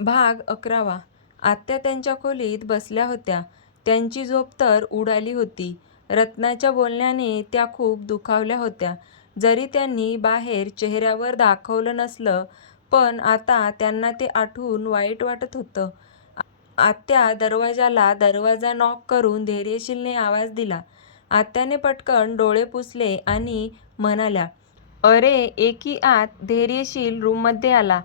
भाग 11. आत्या त्यांच्या खोलीत बसल्या होत्या. त्यांची झोप तर उडाली होती. रत्नाच्या बोलण्याने त्या खूप दुखावल्या होत्या. जरी त्यांनी बाहेर चेहऱ्यावर दाखवलं नसलं, पण आता त्यांना ते आठवून वाईट वाटत होतं. आत्या दरवाजाला दरवाजा नॉक करून धैर्यशीलने आवाज दिला. आत्याने पटकन डोळे पुसले आणि म्हणाल्या, "अरे, एकी आत." धैर्यशील रूममध्ये आला.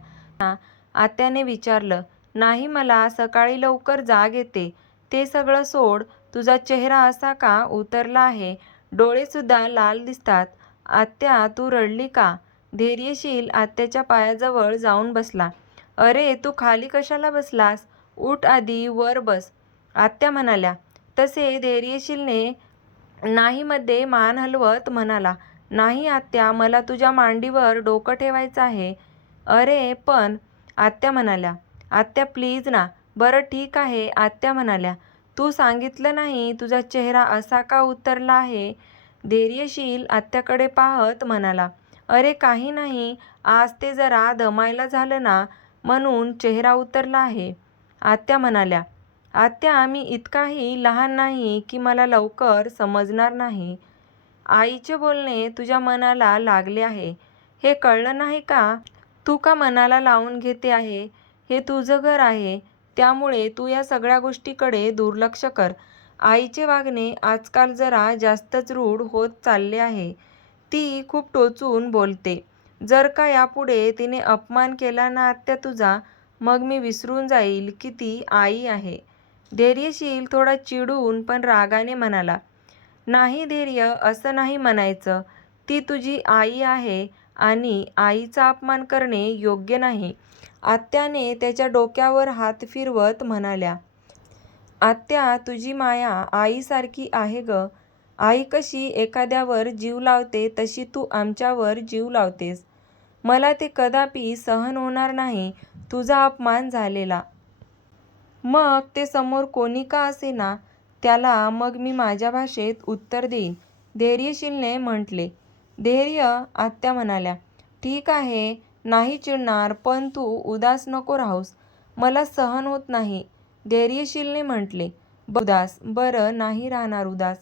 आत्याने विचारलं, "नाही, मला सकाळी लवकर जाग येते. ते सगळं सोड. तुझा चेहरा असा का उतरला आहे? डोळेसुद्धा लाल दिसतात. आत्या, तू रडली का?" धैर्यशील आत्याच्या पायाजवळ जाऊन बसला. "अरे, तू खाली कशाला बसलास? उठ, आधी वर बस." आत्या म्हणाल्या. तसे धैर्यशीलने नाही मध्ये मान हलवत म्हणाला, "नाही आत्या, मला तुझ्या मांडीवर डोकं ठेवायचं आहे." "अरे पण," आत्या म्हणाल्या. "आत्या प्लीज ना." "बरं ठीक आहे." आत्या म्हणाल्या. "तू सांगितलं नाही तुझा चेहरा असा का उतरला आहे?" धैर्यशील आत्याकडे पाहत म्हणाला, "अरे काही नाही, आज ते जरा दमायला झालं ना, म्हणून चेहरा उतरला आहे." आत्या म्हणाल्या, "आत्या, मी इतकाही लहान नाही की मला लवकर समजणार नाही. आईचे बोलणे तुझ्या मनाला लागले आहे, हे कळलं नाही का? तू का मनाला लावून घेते आहे? हे तुझं घर आहे, त्यामुळे तू या सगळ्या गोष्टीकडे दुर्लक्ष कर." आईचे वागणे आजकाल जरा जास्तच रूढ होत चालले आहे. ती खूप टोचून बोलते. जर का यापुढे तिने अपमान केला ना आत्या तुझा, मग मी विसरून जाईल की ती आई आहे. धैर्यशील थोडा चिडून पण रागाने म्हणाला, "नाही धैर्य, असं नाही म्हणायचं. ती तुझी आई आहे आणि आईचा अपमान करणे योग्य नाही." आत्याने त्याच्या डोक्यावर हात फिरवत म्हणाल्या, "आत्या, तुझी माया आईसारखी आहे गं. आई कशी एखाद्यावर जीव लावते तशी तू आमच्यावर जीव लावतेस. मला ते कदापि सहन होणार नाही तुझा अपमान झालेला. मग ते समोर कोणी का असेना, त्याला मग मी माझ्या भाषेत उत्तर देईन." धैर्यशीलने म्हटले. "धैर्य," आत्या म्हणाल्या, "ठीक आहे, नाही चिडणार, पण तू उदास नको राहूस. मला सहन होत नाही." धैर्यशीलने म्हटले, "उदास? बरं, नाही राहणार उदास.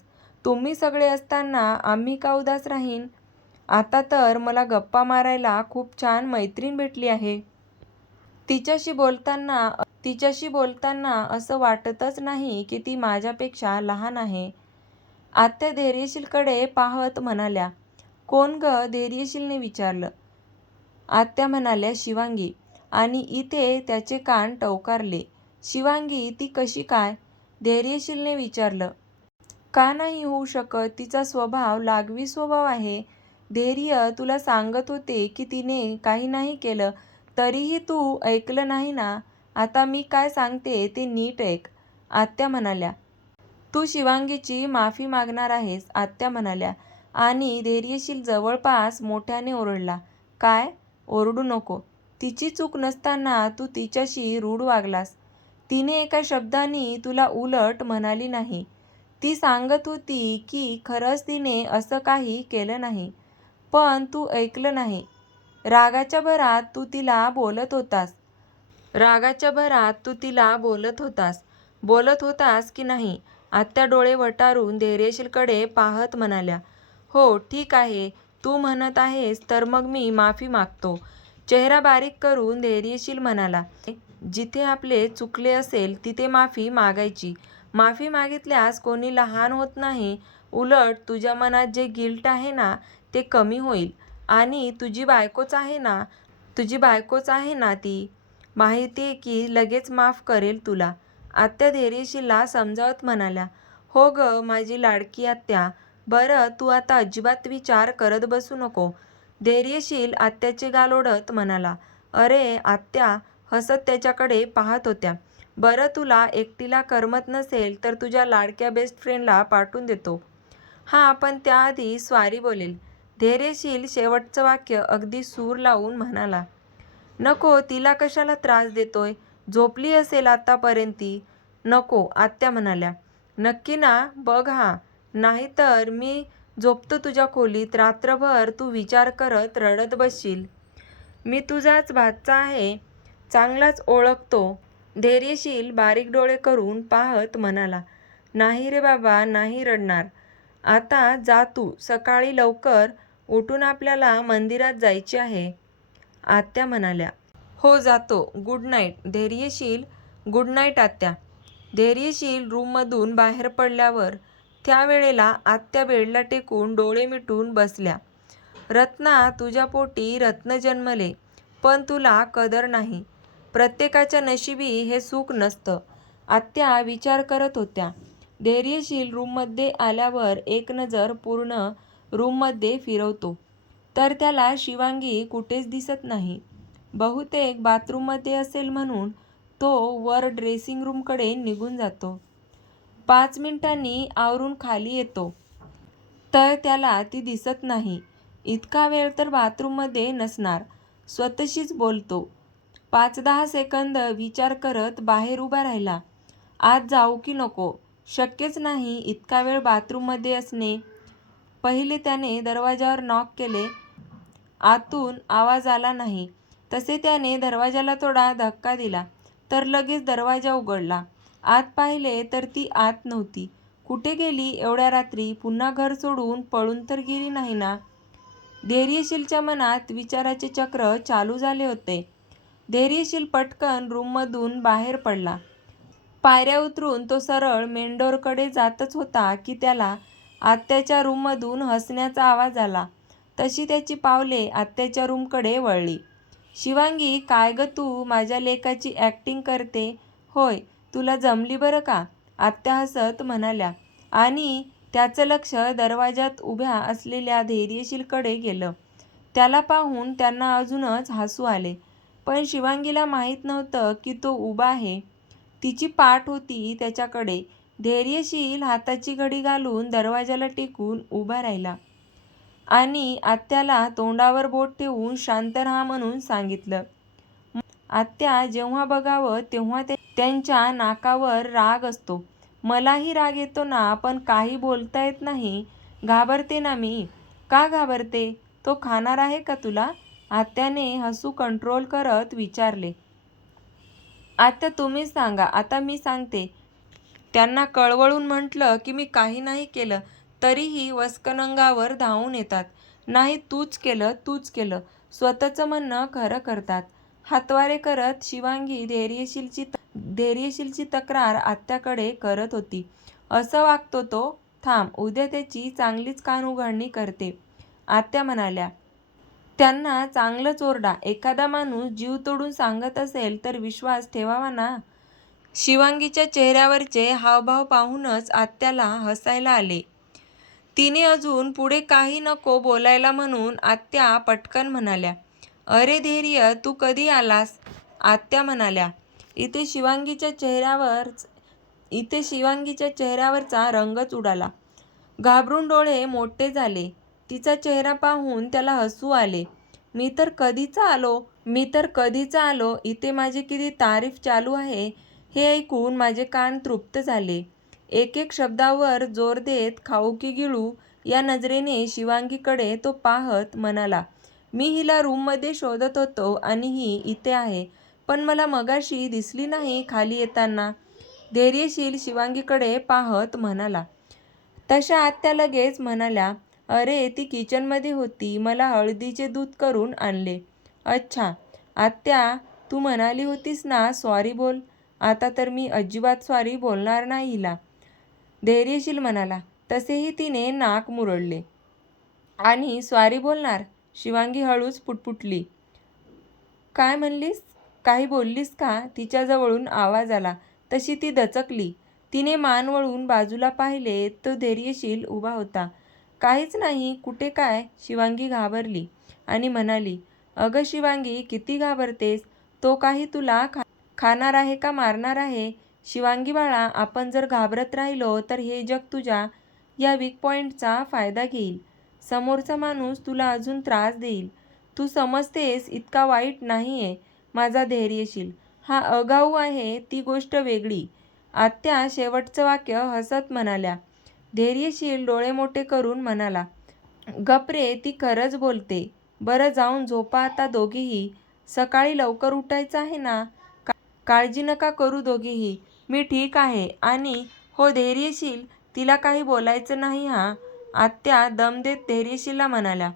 तुम्ही सगळे असताना आम्ही का उदास राहीन? आता तर मला गप्पा मारायला खूप छान मैत्रीण भेटली आहे. तिच्याशी बोलताना असं वाटतच नाही की ती माझ्यापेक्षा लहान आहे." आत्या धैर्यशीलकडे पाहत म्हणाल्या, "कोण गं?" धैर्यशीलने विचारलं. आत्या म्हणाल्या, "शिवांगी." आणि इथे त्याचे कान टवकारले. "शिवांगी? ती कशी काय?" धैर्यशीलने विचारलं. "का नाही होऊ शकत? तिचा स्वभाव लागवी स्वभाव आहे." "धैर्य, तुला सांगत होते की तिने काही नाही केलं, तरीही तू ऐकलं नाही ना. आता मी काय सांगते ते नीट ऐक." आत्या म्हणाल्या. "तू शिवांगीची माफी मागणार आहेस." आत्या म्हणाल्या. आणि धैर्यशील जवळपास मोठ्याने ओरडला, "काय? ओरडू नको. तिची चूक नसताना तू तिच्याशी रूढ वागलास. तिने एका शब्दाने तुला उलट म्हणाली नाही. ती सांगत होती की खरंच तिने असं काही केलं नाही, पण तू ऐकलं नाही. रागाच्या भरात तू तिला बोलत होतास. बोलत होतास की नाही?" आत्या डोळे वटारून धैर्यशीलकडे पाहत म्हणाल्या, "हो, ठीक आहे. तू म्हणत आहेस तर मग मी माफी मागतो." चेहरा बारीक करून धैर्यशील म्हणाला, "जिथे आपले चुकले असेल तिथे माफी मागायची. माफी मागितल्यास कोणी लहान होत नाही. उलट तुझ्या मनात जे गिल्ट आहे ना, ते कमी होईल. आणि तुझी बायकोच आहे ना ती. माहितीये की लगेच माफ करेल तुला." आत्या धैर्यशीलला समजावत म्हणाल्या, "हो गं, माझी लाडकी आत्या. बरं, तू आता अजिबात विचार करत बसू नको." धैर्यशील आत्याचे गाल ओढत म्हणाला. "अरे." आत्या हसत त्याच्याकडे पाहत होत्या. "बरं, तुला एकटीला करमत नसेल तर तुझ्या लाडक्या बेस्ट फ्रेंडला पाठवून देतो." "हां, पण त्याआधी स्वारी बोलेल." धैर्यशील शेवटचं वाक्य अगदी सूर लावून म्हणाला. "नको, तिला कशाला त्रास देतोय? झोपली असेल आतापर्यंत ती." "नको." आत्या म्हणाल्या. "नक्की ना? बघ हां, नाहीतर मी झोपतो तुझ्या खोलीत. रात्रभर तू विचार करत रडत बसशील." "मी तुझाच भाचा आहे." चांगलाच ओळखतो. धैर्यशील बारीक डोळे करून पाहत म्हणाला, नाही रे बाबा, नाही रडणार. आता जा तू, सकाळी लवकर उठून आपल्याला मंदिरात जायचे आहे. आत्या म्हणाल्या, हो जातो. Good night Dhairyasheel. Good night आत्या. धैर्यशील रूममधून बाहेर पडल्यावर त्यावेळेला आत्या बेडला टेकून डोळे मिटून बसल्या. रत्ना, तुझ्या पोटी रत्न जन्मले, पण तुला कदर नाही. प्रत्येकाच्या नशिबी हे सुख नसतं. आत्या विचार करत होत्या. धैर्यशील रूममध्ये आल्यावर एक नजर पूर्ण रूममध्ये फिरवतो, तर त्याला शिवांगी कुठेच दिसत नाही. बहुतेक बाथरूममध्ये असेल म्हणून तो वर ड्रेसिंग रूमकडे निघून जातो. 5 मिनिटांनी आवरून खाली येतो, तर त्याला ती दिसत नाही. इतका वेळ तर बाथरूममध्ये नसणार. स्वतःशीच बोलतो. 5-10 सेकंद विचार करत बाहेर उभा राहिला. आत जाऊ की नको? शक्यच नाही इतका वेळ बाथरूममध्ये असणे. पहिले त्याने दरवाजावर नॉक केले. आतून आवाज आला नाही. तसे त्याने दरवाजाला थोडा धक्का दिला, तर लगेच दरवाजा उघडला. आत पाहिले तर ती आत नव्हती. कुठे गेली एवढ्या रात्री? पुन्हा घर सोडून पळून तर गेली नाही ना? धैर्यशीलच्या मनात विचाराचे चक्र चालू झाले होते. धैर्यशील पटकन रूममधून बाहेर पडला. पायऱ्या उतरून तो सरळ मेन डोअरकडे जातच होता की त्याला आत्याच्या रूममधून हसण्याचा आवाज आला. तशी त्याची पावले आत्याच्या रूमकडे वळली. शिवांगी, काय ग तू माझ्या लेकाची ॲक्टिंग करते? होय, तुला जमली बरं का? आत्या हसत म्हणाल्या आणि त्याचं लक्ष दरवाजात उभ्या असलेल्या धैर्यशीलकडे गेलं. त्याला पाहून त्यांना अजूनच हसू आले. पण शिवांगीला माहीत नव्हतं की तो उभा आहे. तिची पाठ होती त्याच्याकडे. धैर्यशील हाताची घडी घालून दरवाजाला टेकून उभा राहिला आणि आत्याला तोंडावर बोट ठेवून शांत राहा म्हणून सांगितलं. आत्या जेव्हा बघावं तेव्हा त्यांच्या नाकावर राग असतो. मलाही राग येतो ना, पण काही बोलता येत नाही. घाबरते ना मी. का घाबरते? तो खाणार आहे का तुला? आत्याने हसू कंट्रोल करत विचारले. आत्या, तुम्हीच सांगा. आता मी सांगते. त्यांना कळवळून म्हटलं की मी काही नाही केलं, तरीही वस्कनंगावर धावून येतात. नाही, तूच केलं, तूच केलं. स्वतःचं म्हणणं खरं करतात. हातवारे करत शिवांगी धैर्यशीलची तक्रार आत्याकडे करत होती. असं वागतो तो? थांब, उद्या त्याची चांगलीच कानउघाडणी करते. आत्या म्हणाल्या. त्यांना चांगलंच ओरडा. एखादा माणूस जीव तोडून सांगत असेल तर विश्वास ठेवावा ना. शिवांगीच्या चेहऱ्यावरचे हावभाव पाहूनच आत्याला हसायला आले. तिने अजून पुढे काही नको बोलायला म्हणून आत्या पटकन म्हणाल्या, अरे धैर्य, तू कधी आलास? आत्या म्हणाल्या. इथे शिवांगीच्या चेहऱ्यावरचा रंगच उडाला. घाबरून डोळे मोठे झाले. तिचा चेहरा पाहून त्याला हसू आले. मी तर कधीचा आलो. इथे माझी किती तारीफ चालू आहे हे ऐकून माझे कान तृप्त झाले. एक एक शब्दावर जोर देत खाऊ की गिळू या नजरेने शिवांगीकडे तो पाहत म्हणाला, मी हिला रूममध्ये शोधत होतो आणि ही इथे आहे, पण मला मगाशी दिसली नाही खाली येताना. धैर्यशील शिवांगीकडे पाहत म्हणाला. तशा आत्या लगेच म्हणाल्या, अरे ती किचनमध्ये होती, मला हळदीचे दूध करून आणले. अच्छा आत्या, तू म्हणाली होतीस ना सॉरी बोल. आता तर मी अजिबात सॉरी बोलणार नाही हिला. धैर्यशील म्हणाला. तसेही तिने नाक मुरडले. आणि सॉरी बोलणार? शिवांगी हळूच पुटपुटली. काय म्हणलीस? काही बोललीस का? तिच्याजवळून आवाज आला. तशी ती दचकली. तिने मान वळून बाजूला पाहिले तो धैर्यशील उभा होता. काहीच नाही. कुठे काय? शिवांगी घाबरली आणि म्हणाली, अगं शिवांगी, किती घाबरतेस? तो काही तुला खाणार आहे का मारणार आहे? शिवांगी बाळा, आपण जर घाबरत राहिलो तर हे जग तुझ्या या वीक पॉईंटचा फायदा घेईल. समोरचा माणूस तुला अजून त्रास देईल. तू समजतेस इतका वाईट नाहीये माझा धैर्यशील. हा आगाऊ आहे ती गोष्ट वेगळी. आत्या शेवटचं वाक्य हसत म्हणाल्या. धैर्यशील डोळे मोठे करून म्हणाला, गप रे, ती खरंच बोलते. बरं जाऊन झोपा आता दोघेही. सकाळी लवकर उठायचं आहे ना? काळजी नका करू दोघेही. मी ठीक आहे. आणि हो धैर्यशील, तिला काही बोलायचं नाही हां. आत्या दम देत धैर्यशीलला म्हणाल्या.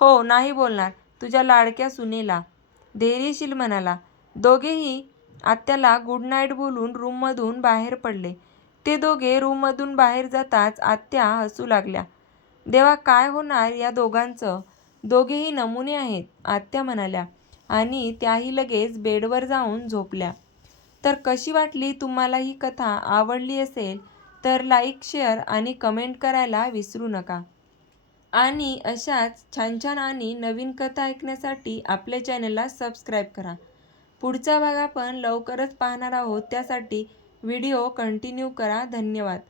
हो, नाही बोलणार तुझ्या लाडक्या सुनेला, धैर्यशील म्हणाला. दोघेही आत्याला गुड नाईट बोलून रूममधून बाहेर पडले. ते दोघे रूममधून बाहेर जाताच आत्या हसू लागल्या. देवा, काय होणार या दोघांचं? दोघेही नमुने आहेत, आत्या म्हणाल्या आणि त्याही लगेच बेडवर जाऊन झोपल्या. तर कशी वाटली तुम्हाला ही कथा? आवडली असेल तर लाईक, शेअर आणि कमेंट करायला विसरू नका. आणि अशाच छान छान आणि नवीन कथा ऐकण्यासाठी आपल्या चॅनलला सबस्क्राईब करा. पुढचा भाग आपण लवकरच पाहणार आहोत. त्यासाठी व्हिडिओ कंटिन्यू करा. धन्यवाद.